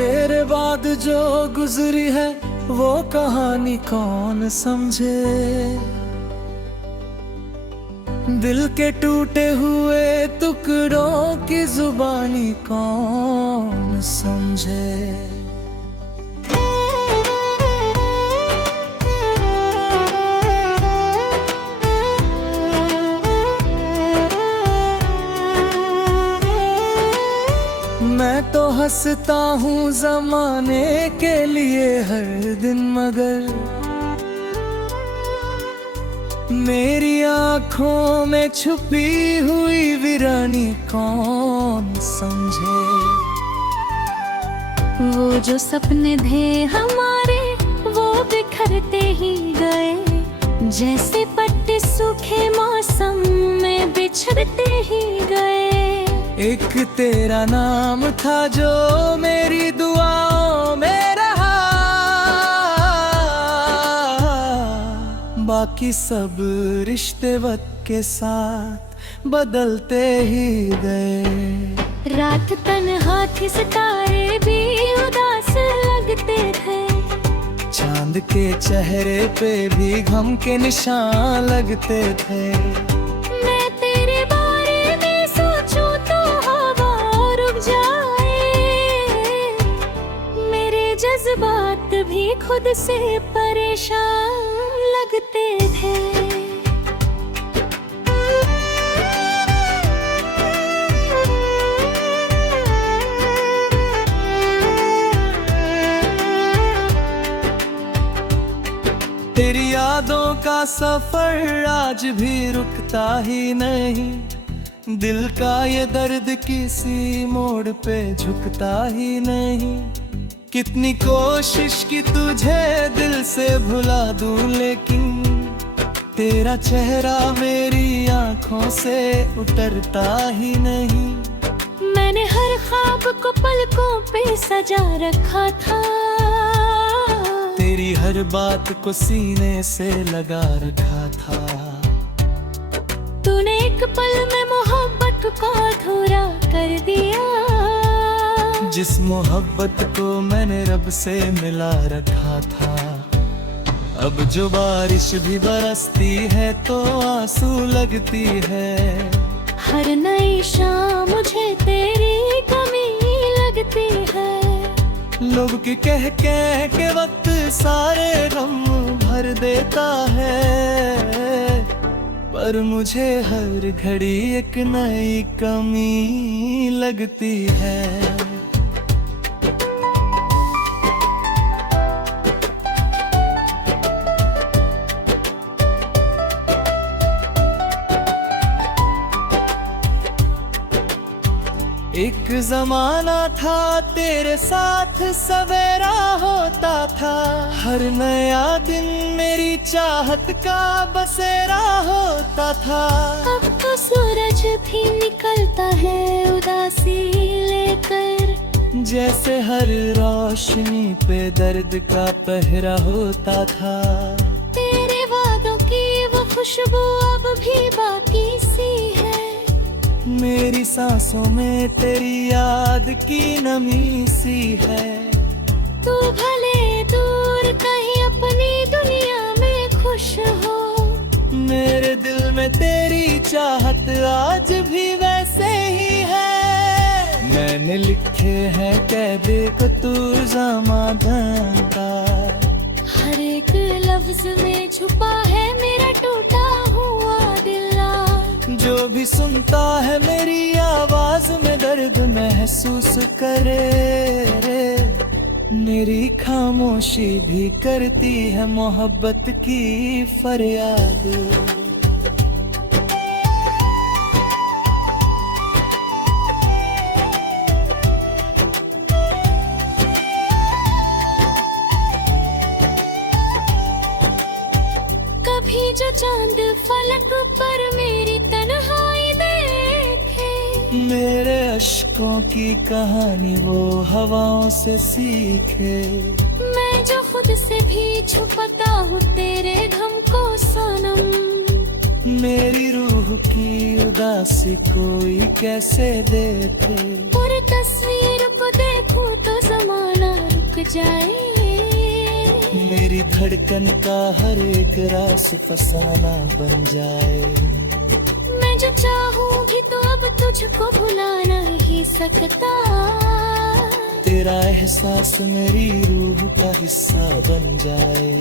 तेरे बाद जो गुजरी है वो कहानी कौन समझे। दिल के टूटे हुए टुकड़ों की जुबानी कौन समझे। मैं तो हंसता हूँ जमाने के लिए हर दिन, मगर मेरी आँखों में छुपी हुई वीरानी कौन समझे। वो जो सपने थे हमारे वो बिखरते ही गए, जैसे पत्ते सूखे मौसम में बिछड़ते ही गए। एक तेरा नाम था जो मेरी दुआओं में रहा, बाकी सब रिश्ते वक्त के साथ बदलते ही गए। रात तन्हा थी, सितारे भी उदास लगते थे, चांद के चेहरे पे भी गम के निशान लगते थे। जज्बात भी खुद से परेशान लगते थे। तेरी यादों का सफर आज भी रुकता ही नहीं, दिल का ये दर्द किसी मोड़ पे झुकता ही नहीं। कितनी कोशिश की तुझे दिल से भुला दूं, लेकिन तेरा चेहरा मेरी आंखों से उतरता ही नहीं। मैंने हर ख्वाब को पलकों पे सजा रखा था, तेरी हर बात को सीने से लगा रखा था। तूने एक पल में मोहब्बत को अधूरा कर दिया, जिस मोहब्बत को मैंने रब से मिला रखा था। अब जो बारिश भी बरसती है तो आंसू लगती है। हर नई शाम मुझे तेरी कमी लगती है। लोग की कह के वक्त सारे गम भर देता है, पर मुझे हर घड़ी एक नई कमी लगती है। एक जमाना था तेरे साथ सवेरा होता था, हर नया दिन मेरी चाहत का बसेरा होता था। अब तो सूरज भी निकलता है उदासी लेकर, जैसे हर रोशनी पे दर्द का पहरा होता था। तेरे वादों की वो खुशबू अब भी बाकी सी है, मेरी सांसों में तेरी याद की नमी सी है। तू भले दूर कहीं अपनी दुनिया में खुश हो, मेरे दिल में तेरी चाहत आज भी वैसे ही है। मैंने लिखे हैं कैदे को तू समाधान का, हर एक लफ्ज में छुपा है मेरा टूटा हुआ दिल। जो भी सुनता है मेरी आवाज में दर्द महसूस करे रे, मेरी खामोशी भी करती है मोहब्बत की फरियाद। कभी जो चांद फलक पर मेरी तन्हाई देखे, मेरे अश्कों की कहानी वो हवाओं से सीखे। मैं जो खुद से भी छुपाता हूँ तेरे गम को सनम, मेरी रूह की उदासी कोई कैसे देखे। और तस्वीर को देख देखूं तो जमाना रुक जाए। मेरी धड़कन का हर एक रास फसाना बन जाए। मैं जो चाहूं भी तो अब तुझको भुला नहीं सकता। तेरा एहसास मेरी रूह का हिस्सा बन जाए।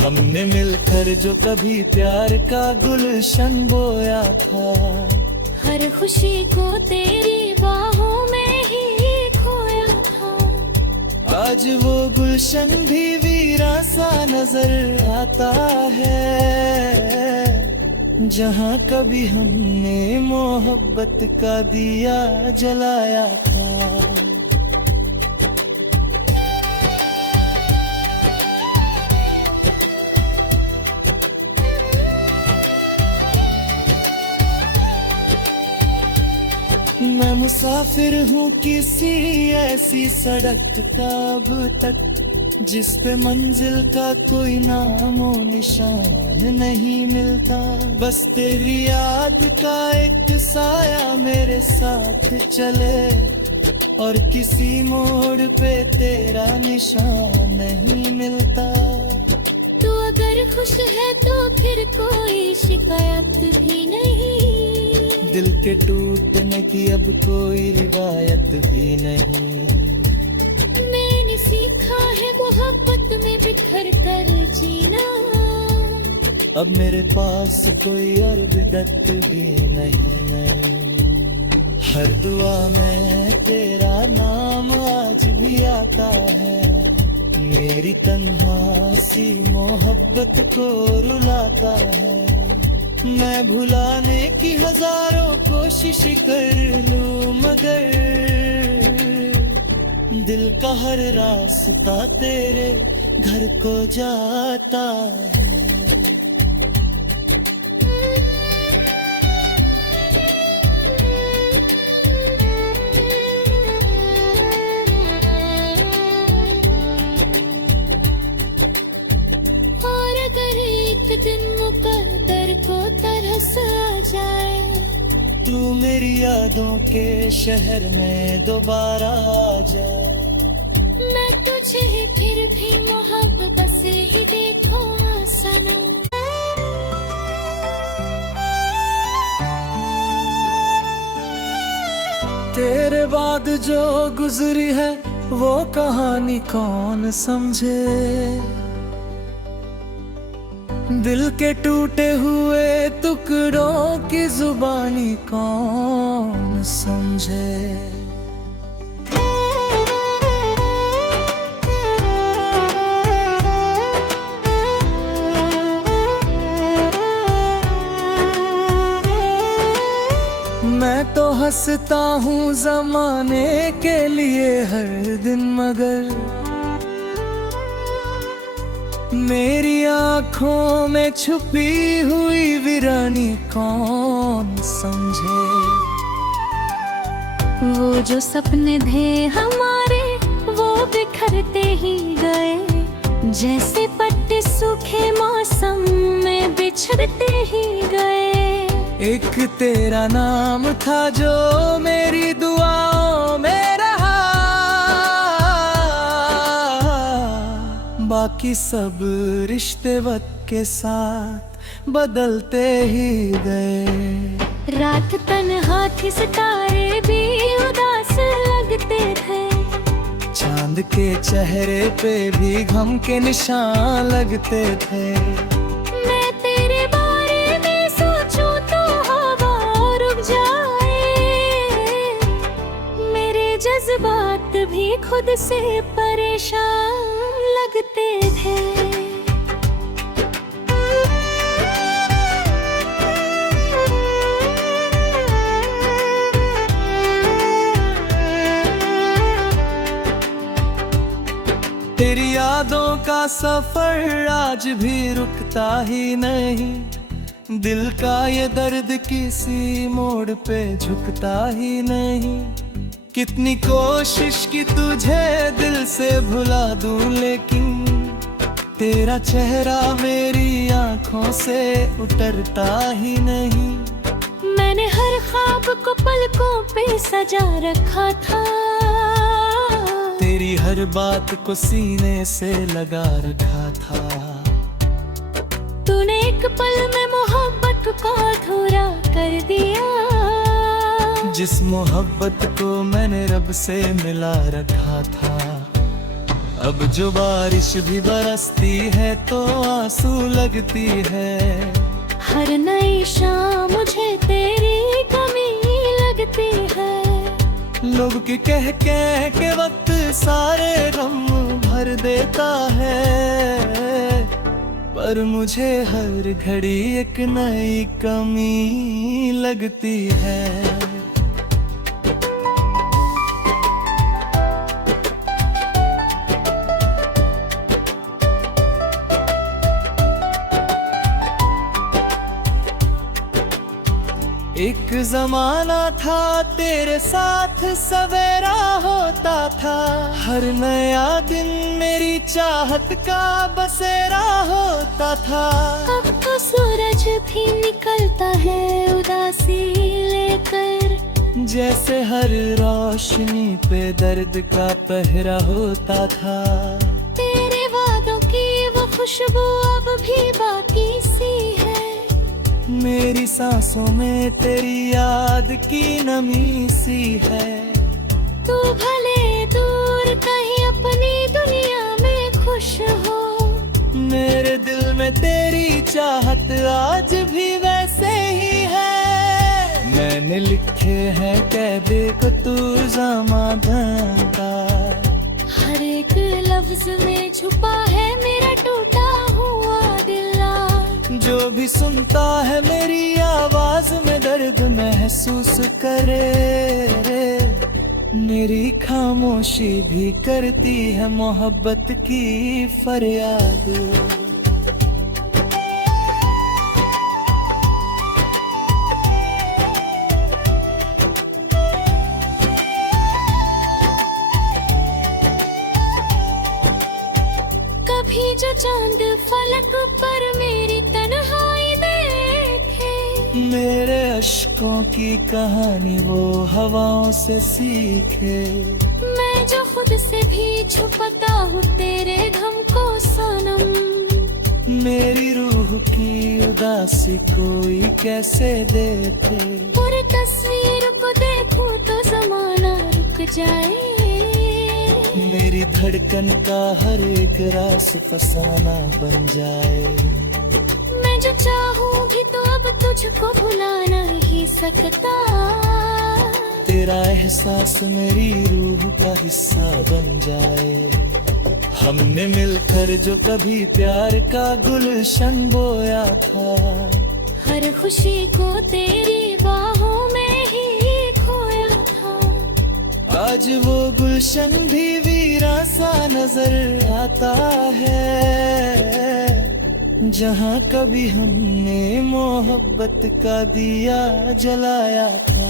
हमने मिलकर जो कभी प्यार का गुलशन बोया था, हर खुशी को तेरी बाहों में ही खोया था। आज वो गुलशन भी वीरा सा नजर आता है। जहाँ कभी हमने मोहब्बत का दिया जलाया था। मैं मुसाफिर हूँ किसी ऐसी सड़क का अब तक, जिस पे मंजिल का कोई नामो निशान नहीं मिलता। बस तेरी याद का एक साया मेरे साथ चले, और किसी मोड़ पे तेरा निशान नहीं मिलता। तू अगर खुश है तो फिर कोई शिकायत भी नहीं। दिल के टूटने की अब कोई रिवायत भी नहीं। मैंने सीखा है मोहब्बत में बिखर कर जीना। अब मेरे पास कोई और विदत भी नहीं। हर दुआ में तेरा नाम आज भी आता है। मेरी तन्हा सी मोहब्बत को रुलाता है। मैं भुलाने की हजारों कोशिश कर लूं, मगर दिल का हर रास्ता तेरे घर को जाता है। और अगर एक दिन मुकद्दर को तरस आ जाए, तू मेरी यादों के शहर में दोबारा आ जा। मैं तुझे फिर भी मोहब्बत से ही देखूं सनम। तेरे बाद जो गुजरी है वो कहानी कौन समझे। दिल के टूटे हुए टुकड़ों की जुबानी कौन समझे। मैं तो हंसता हूँ जमाने के लिए हर दिन, मगर मेरी आँखों में छुपी हुई वीरानी कौन समझे। वो जो सपने थे हमारे वो बिखरते ही गए, जैसे पत्ते सूखे मौसम में बिछड़ते ही गए। एक तेरा नाम था जो मेरी दुआओं में रहा, बाकी सब रिश्ते वक्त के साथ बदलते ही गए। रात तन्हा थी, सितारे भी उदास लगते थे। चांद के चेहरे पे भी गम के निशान लगते थे। मैं तेरे बारे में सोचूं तो हवा रुक जाए। मेरे जज्बात भी खुद से परेशान लगते थे। तेरी यादों का सफर आज भी रुकता ही नहीं। दिल का ये दर्द किसी मोड़ पे झुकता ही नहीं। कितनी कोशिश की तुझे दिल से भुला दूं, लेकिन तेरा चेहरा मेरी आंखों से उतरता ही नहीं। मैंने हर ख्वाब को पलकों पे सजा रखा था। तेरी हर बात को सीने से लगा रखा था। तूने एक पल में मोहब्बत को अधूरा कर दिया। जिस मोहब्बत को मैंने रब से मिला रखा था। अब जो बारिश भी बरसती है तो आंसू लगती है। हर नई शाम मुझे तेरी कमी लगती है। लोग के कह के वक्त सारे गम भर देता है, पर मुझे हर घड़ी एक नई कमी लगती है। एक जमाना था तेरे साथ सवेरा होता था। हर नया दिन मेरी चाहत का बसेरा होता था। अब तो सूरज भी निकलता है उदासी लेकर। जैसे हर रोशनी पे दर्द का पहरा होता था। तेरे वादों की वो खुशबू अब भी बाकी सी है। मेरी सांसों में तेरी याद की नमी सी है। तू भले दूर कहीं अपनी दुनिया में खुश हो। मेरे दिल में तेरी चाहत आज भी वैसे ही है। मैंने लिखे हैं कहबे को तू समाधान का। हर एक लफ्ज में छुपा है मेरा टूटा हुआ दिल। जो भी सुनता है मेरी आवाज में दर्द महसूस करे। मेरी खामोशी भी करती है मोहब्बत की फरियाद। कभी जो चांद फलक पर मेरी तन्हाई देखे। मेरे अश्कों की कहानी वो हवाओं से सीखे। मैं जो खुद से भी छुपाता हूँ तेरे गम को सनम। मेरी रूह की उदासी कोई कैसे देखे। और तस्वीर को देखूं तो जमाना रुक जाए। मेरी धड़कन का हर एक रास फसाना बन जाए। मैं जो चाहूँ भी तो अब तुझको भुला नहीं सकता। तेरा एहसास मेरी रूह का हिस्सा बन जाए। हमने मिलकर जो कभी प्यार का गुलशन बोया था। हर खुशी को तेरी बाहों में ही खोया था। आज वो गुलशन भी वीरा सा नजर आता है। जहाँ कभी हमने मोहब्बत का दिया जलाया था।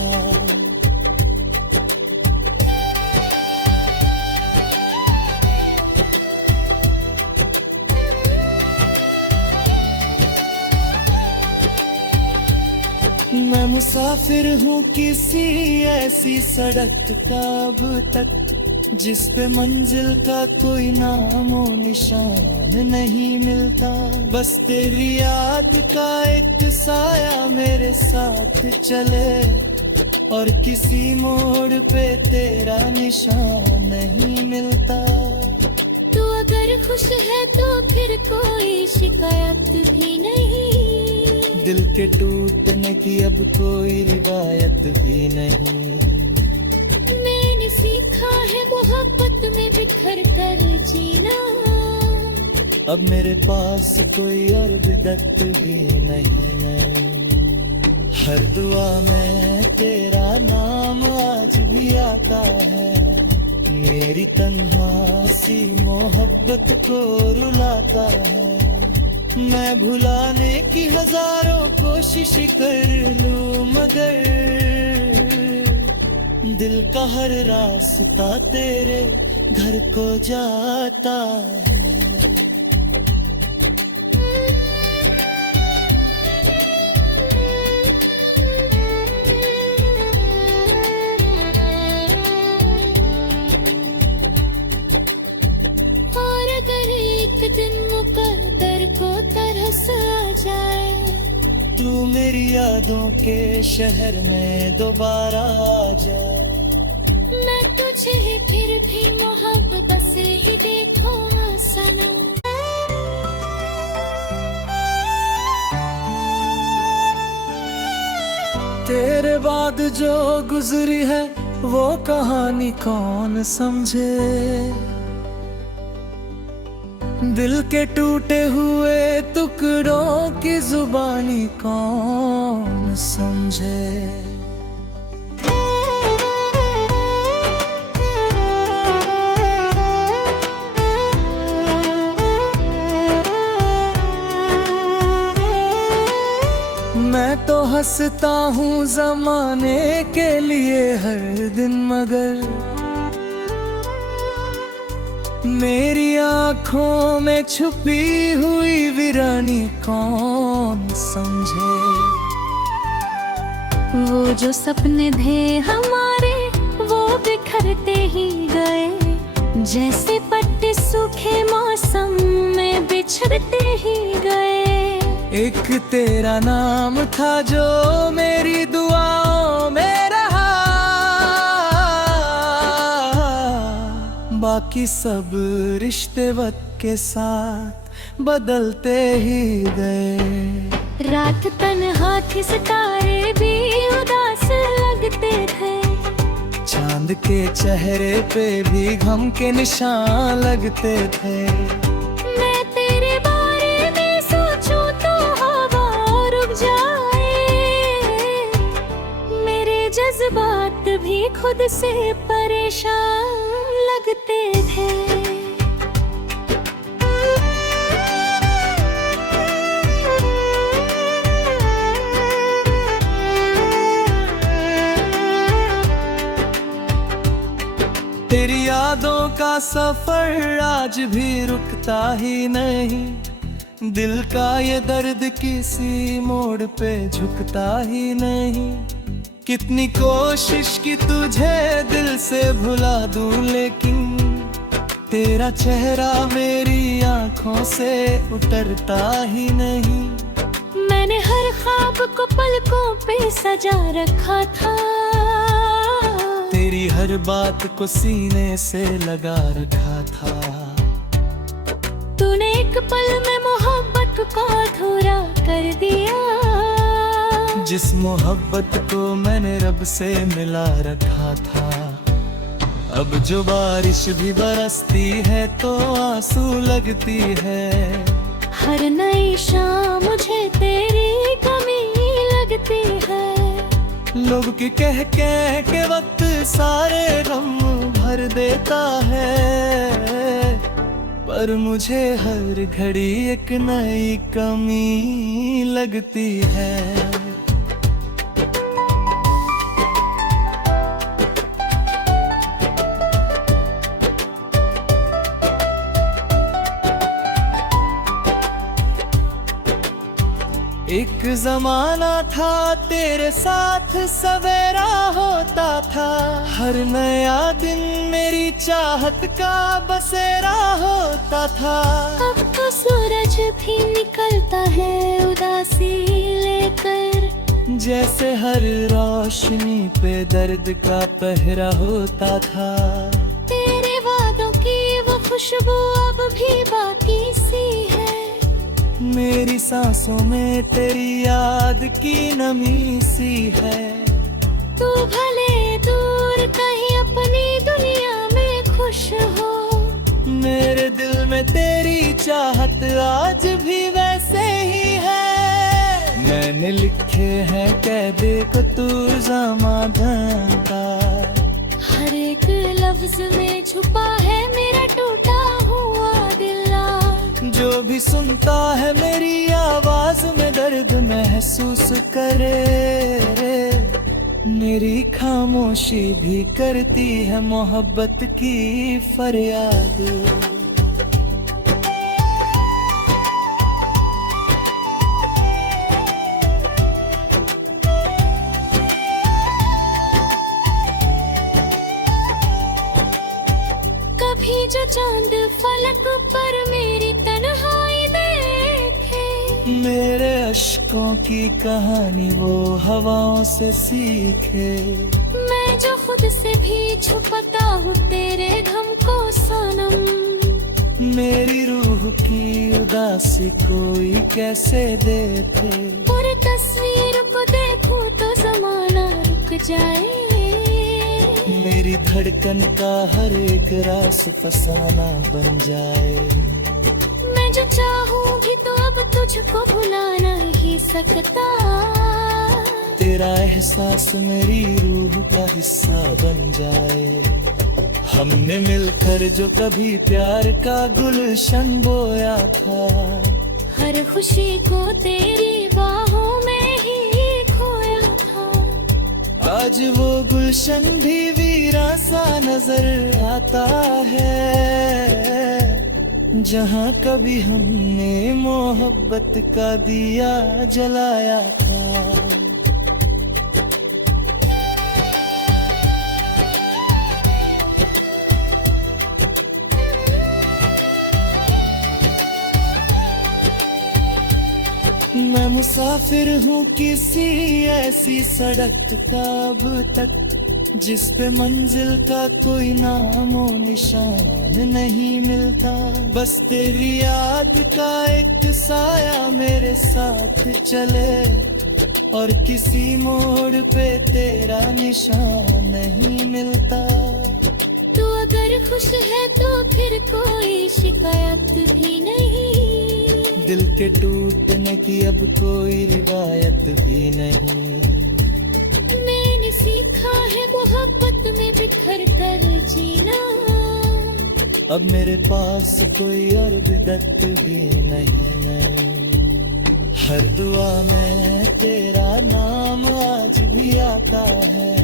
मैं मुसाफिर हूँ किसी ऐसी सड़क का अब तक, जिस पे मंजिल का कोई नामो निशान नहीं मिलता। बस तेरी याद का एक साया मेरे साथ चले, और किसी मोड़ पे तेरा निशान नहीं मिलता। तू अगर खुश है तो फिर कोई शिकायत भी नहीं। दिल के टूटने की अब कोई रिवायत भी नहीं। मैंने सीखा है मोहब्बत में बिखर कर जीना। अब मेरे पास कोई और बिदत भी नहीं। हर दुआ में तेरा नाम आज भी आता है। मेरी तन्हा सी मोहब्बत को रुलाता है। मैं भुलाने की हजारों कोशिश कर लूं, मगर दिल का हर रास्ता तेरे घर को जाता है। मेरी यादों के शहर में दोबारा आ जा। मैं तुझे फिर भी मोहब्बत से ही देखूं सनम। तेरे बाद जो गुजरी है वो कहानी कौन समझे, दिल के टूटे हुए टुकड़ों की जुबानी कौन समझे। मैं तो हंसता हूँ जमाने के लिए हर दिन, मगर मेरी आँखों में छुपी हुई वीरानी कौन समझे। वो जो सपने थे हमारे वो बिखरते ही गए, जैसे पत्ते सूखे मौसम में बिछड़ते ही गए। एक तेरा नाम था जो मेरी दुआओं में रहा, बाकी सब रिश्ते वक्त के साथ बदलते ही गए। रात तन्हा थी, सितारे भी उदास लगते थे, चांद के चेहरे पे भी गम के निशान लगते थे। मैं तेरे बारे में सोचूं तो हवा रुक जाए, मेरे जज्बात भी खुद से परेशान लगते थे। तेरी यादों का सफर आज भी रुकता ही नहीं, दिल का ये दर्द किसी मोड़ पे झुकता ही नहीं। कितनी कोशिश की तुझे दिल से भुला दूं, लेकिन तेरा चेहरा मेरी आंखों से उतरता ही नहीं। मैंने हर ख्वाब को पलकों पे सजा रखा था, तेरी हर बात को सीने से लगा रखा था। तूने एक पल में मोहब्बत को अधूरा कर दिया, जिस मोहब्बत को मैंने रब से मिला रखा था। अब जो बारिश भी बरसती है तो आंसू लगती है, हर नई शाम मुझे तेरी कमी लगती है। लोग की कह के वक्त सारे गम भर देता है, पर मुझे हर घड़ी एक नई कमी लगती है। एक जमाना था तेरे साथ सवेरा होता था, हर नया दिन मेरी चाहत का बसेरा होता था। अब तो सूरज भी निकलता है उदासी लेकर, जैसे हर रोशनी पे दर्द का पहरा होता था। तेरे वादों की वो खुशबू अब भी बाकी सी है, मेरी सांसों में तेरी याद की नमी सी है। तू भले दूर कहीं अपनी दुनिया में खुश हो, मेरे दिल में तेरी चाहत आज भी वैसे ही है। मैंने लिखे हैं कैदे को तू समाधान का, हर एक लफ्ज में छुपा है मेरा टूटा हुआ दिल। जो भी सुनता है मेरी आवाज में दर्द महसूस करे, मेरी खामोशी भी करती है मोहब्बत की फरियाद। जो चांद फलक पर मेरी तन्हाई देखे, मेरे अश्कों की कहानी वो हवाओं से सीखे। मैं जो खुद से भी छुपाता हूँ तेरे गम को सनम। मेरी रूह की उदासी कोई कैसे देखे। और तस्वीर को देखूं तो जमाना रुक जाए। मेरी धड़कन का हर एक रास फसाना बन जाए। मैं जो चाहूं भी तो अब तुझको भुला नहीं सकता। तेरा एहसास मेरी रूह का हिस्सा बन जाए। हमने मिलकर जो कभी प्यार का गुलशन बोया था, हर खुशी को तेरी बाहों में ही खोया था। आज वो गुलशन भी वीरा सा नजर आता है। जहाँ कभी हमने मोहब्बत का दिया जलाया था। मैं मुसाफिर हूँ किसी ऐसी सड़क का अब तक, जिस पे मंजिल का कोई नामो निशान नहीं मिलता। बस तेरी याद का एक साया मेरे साथ चले, और किसी मोड़ पे तेरा निशान नहीं मिलता। तू अगर खुश है तो फिर कोई शिकायत भी नहीं। दिल के टूटने की अब कोई रिवायत भी नहीं। मैंने सीखा है मोहब्बत में बिखर कर जीना। अब मेरे पास कोई और बिदत भी नहीं। हर दुआ में तेरा नाम आज भी आता है।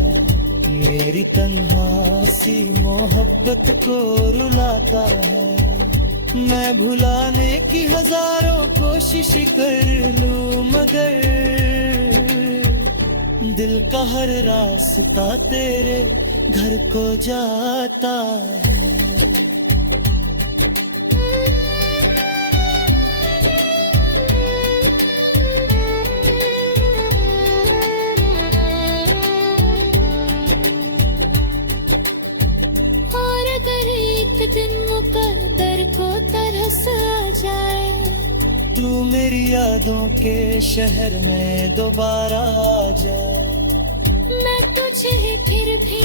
मेरी तन्हा सी मोहब्बत को रुलाता है। मैं भुलाने की हजारों कोशिश कर लूं, मगर दिल का हर रास्ता तेरे घर को जाता है। और अगर एक दिन मुकद्दर को तरस आ जाए, तू मेरी यादों के शहर में दोबारा आ जा। मैं तुझे फिर भी